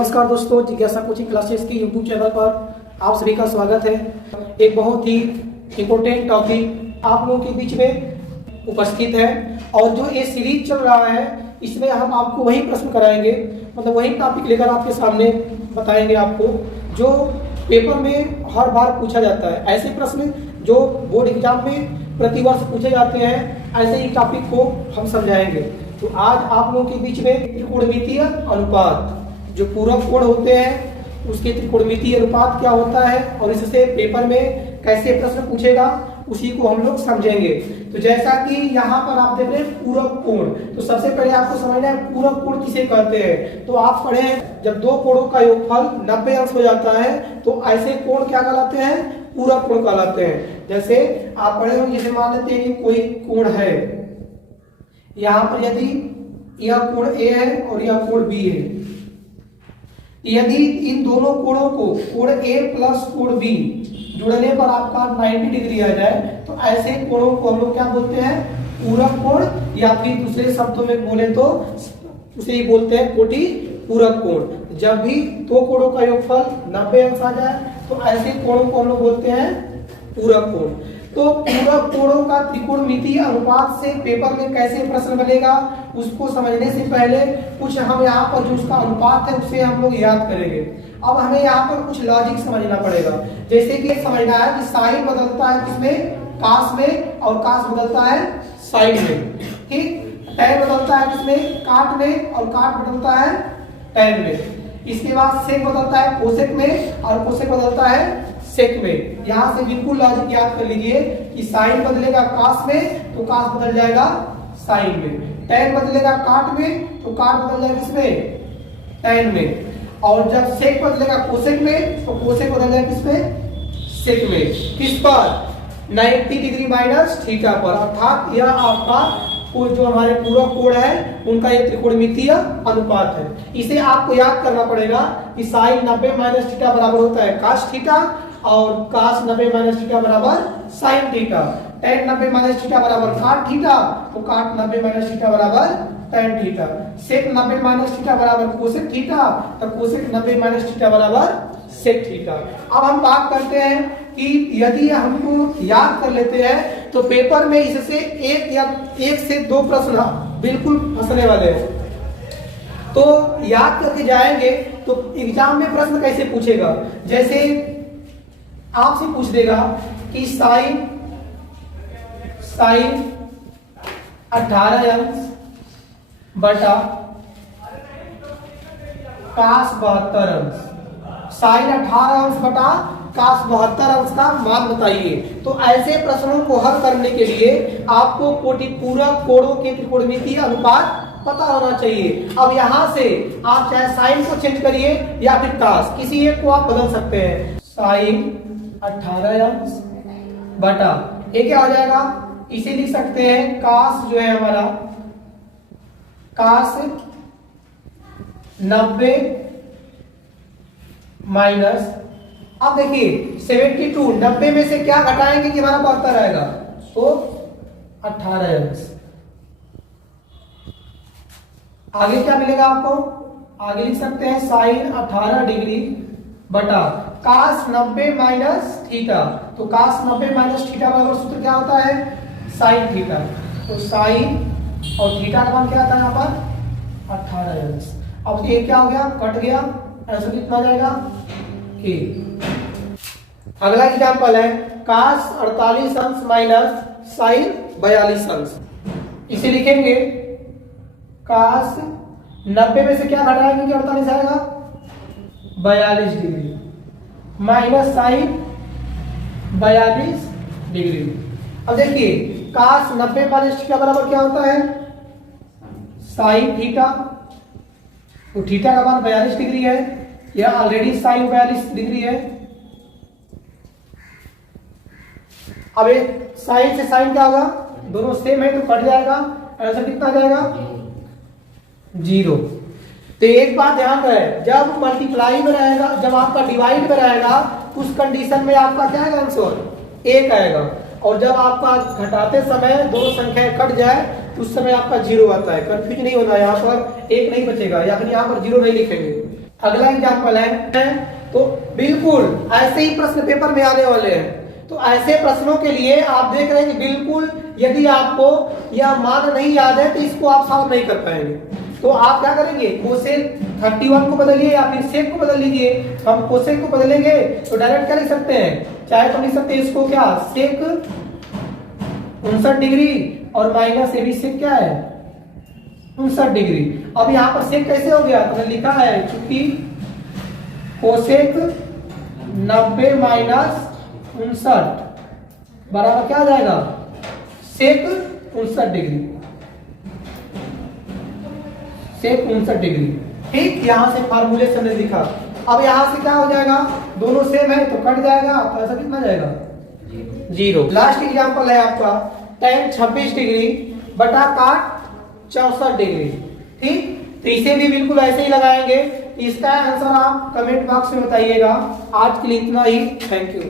नमस्कार दोस्तों, जिज्ञासा कोचिंग क्लासेस के यूट्यूब चैनल पर आप सभी का स्वागत है। एक बहुत ही इम्पोर्टेंट टॉपिक आप लोगों के बीच में उपस्थित है और जो ये सीरीज चल रहा है इसमें हम आपको वही प्रश्न कराएंगे, मतलब वही टॉपिक लेकर आपके सामने बताएंगे आपको जो पेपर में हर बार पूछा जाता है। ऐसे प्रश्न जो बोर्ड एग्जाम में प्रतिवर्ष पूछे जाते हैं, ऐसे ही टॉपिक को हम समझाएंगे। तो आज आप लोगों के बीच में त्रिकोणमितीय अनुपात, जो पूरक कोण होते हैं उसके त्रिकोणमितीय अनुपात क्या होता है और इससे पेपर में कैसे प्रश्न पूछेगा उसी को हम लोग समझेंगे। तो जैसा कि यहाँ पर आप देख रहे हैं पूरक कोण, तो सबसे पहले आपको समझना है पूरक कोण किसे कहते हैं। तो आप पढ़े जब दो कोणों का योगफल 90 अंश हो जाता है तो ऐसे कोण क्या कहलाते हैं, पूरक कोण कहलाते हैं। जैसे आप पढ़े होंगे, जैसे मान लेते हैं कोई कोण है, यहाँ पर यदि यह कोण ए है और यह कोण बी है, यदि इन दोनों कोणों को कोण ए प्लस कोण बी जुड़ने पर आपका 90 डिग्री आ जाए तो ऐसे कोणों को हम लोग क्या बोलते हैं, पूरक कोण, या फिर दूसरे शब्दों में बोले तो उसे ही बोलते हैं कोटि पूरक कोण। जब भी दो कोणों का योगफल 90 अंश आ जाए तो ऐसे कोणों को हम लोग बोलते हैं पूरक कोण। तो पूरक कोणों का त्रिकोणमितीय अनुपात से पेपर में कैसे प्रश्न बनेगा उसको समझने से पहले कुछ हम यहाँ पर जो उसका अनुपात है उसे हम लोग याद करेंगे। अब हमें यहाँ पर कुछ लॉजिक समझना पड़ेगा। जैसे कि समझना है कि साइन बदलता है किसमें, कास में, और कास बदलता है साइन में। ठीक, टैन बदलता है किसमें, काट में, और काट बदलता है टैन में। इसके बाद सेक बदलता है कोसेक में और कोसेक बदलता है सेक में। यहाँ से बिल्कुल लॉजिक याद कर लीजिए कि साइन बदलेगा कास में तो कास बदल जाएगा साइन में, टैन बदलेगा काट में तो काट बदल जाएगा किसमें, टैन में, और जब सेक बदलेगा कोसेक में तो कोसेक बदल जाएगा किसमें, सेक में। किस पर, 90 डिग्री माइनस थीटा पर। अर्थात यह आपका जो हमारे पूरक कोण है उनका ये त्रिकोणमितीय अनुपात है। इसे आपको याद करना पड़ेगा कि साइन 90 माइनस थीटा बराबर होता है कास थीटा और कास 90 माइनस थीटा बराबर sine theta. Tan 90 minus theta बराबर काट थीटा तो काट 90 माइनस थीटा बराबर टैन थीटा। सेक 90 माइनस थीटा बराबर कोसेक थीटा तो कोसेक 90 माइनस थीटा बराबर सेक थीटा। अब हम बात करते हैं कि यदि हमको याद कर लेते हैं तो पेपर में इससे एक या एक से दो प्रश्न बिल्कुल फंसने वाले हैं। तो याद करके जाएंगे तो एग्जाम में प्रश्न कैसे पूछेगा। जैसे आपसे पूछ देगा कि साइन 18 अंश बटा कास 72 अंश, साइन 18 अंश बटा कास 72 अंश का मान बताइए। तो ऐसे प्रश्नों को हल करने के लिए आपको कोटि पूरक कोणों के त्रिकोणमितीय अनुपात पता होना चाहिए। अब यहाँ से आप चाहे साइन को चेंज करिए या फिर कास, किसी एक को आप बदल सकते हैं। साइन 18 अंश बटा ये क्या हो जाएगा, इसे लिख सकते हैं कास जो है हमारा कास 90 माइनस, अब देखिए 72, 90 में से क्या घटाएंगे कि हमारा 72 आएगा, तो 18 अंश। आगे क्या मिलेगा आपको, आगे लिख सकते हैं साइन 18 डिग्री बटा कास 90 माइनस थीटा। तो कास 90 माइनस थीटा बराबर सूत्र क्या होता है, साइन थीटा। तो साइन और थीटा का मान क्या आता है यहाँ पर 18 अंश। अब ये क्या हो गया, कट गया, आंसर कितना जाएगा ए। अगला एग्जाम्पल है कास 48 अंश माइनस साइन 42 अंश। इसे लिखेंगे कास 90 में से क्या घटाएंगे कि 48 आएगा 42 डिग्री माइनस साइन 42 डिग्री। अब देखिए कास 90 माइनस थीटा बराबर क्या होता है, साइन थीटा। तो थीटा का मान 42 डिग्री है, यह ऑलरेडी साइन 42 डिग्री है। अब साइन से साइन क्या होगा, दोनों सेम है तो कट जाएगा, आंसर कितना जाएगा 0। तो एक बात ध्यान रहे, जब मल्टीप्लाई में रहेगा, जब आपका डिवाइड में रहेगा उस कंडीशन में आपका क्या आएगा, आंसर 1 आएगा। और जब आपका घटाते समय दो संख्याएं कट जाए उस समय आपका 0 आता है। कंफ्यूज नहीं होना, यहाँ पर 1 नहीं बचेगा या फिर यहाँ पर 0 नहीं लिखेंगे। अगला एग्जाम्पल है तो बिल्कुल ऐसे ही प्रश्न पेपर में आने वाले हैं। तो ऐसे प्रश्नों के लिए आप देख रहे हैं कि बिल्कुल यदि आपको यह मान नहीं याद है तो इसको आप सॉल्व नहीं कर पाएंगे। तो आप क्या करेंगे, कोसेक 31 को बदलिए या फिर सेक को बदल लीजिए। हम कोसेक को बदलेंगे तो डायरेक्ट क्या लिख सकते हैं, चाहे तो लिख सकते हैं इसको क्या, सेक 59 डिग्री और माइनस ए भी सेक क्या है 59 डिग्री। अब यहाँ पर सेक कैसे हो गया, तो लिखा है क्योंकि कोसेक 90 माइनस 59 बराबर क्या आ जाएगा, सेक 59 डिग्री, सेक 59 डिग्री। ठीक, यहां से फार्मूले से हमने लिखा। अब यहां से क्या हो जाएगा, दोनों सेम है तो कट जाएगा, तो ऐसा कितना जाएगा 0। लास्ट एग्जांपल है आपका tan 26 डिग्री बटा काट 64 डिग्री। ठीक, तो इसे भी बिल्कुल ऐसे ही लगाएंगे। इसका आंसर आप कमेंट बॉक्स में बताइएगा। आज के लिए इतना ही, थैंक यू।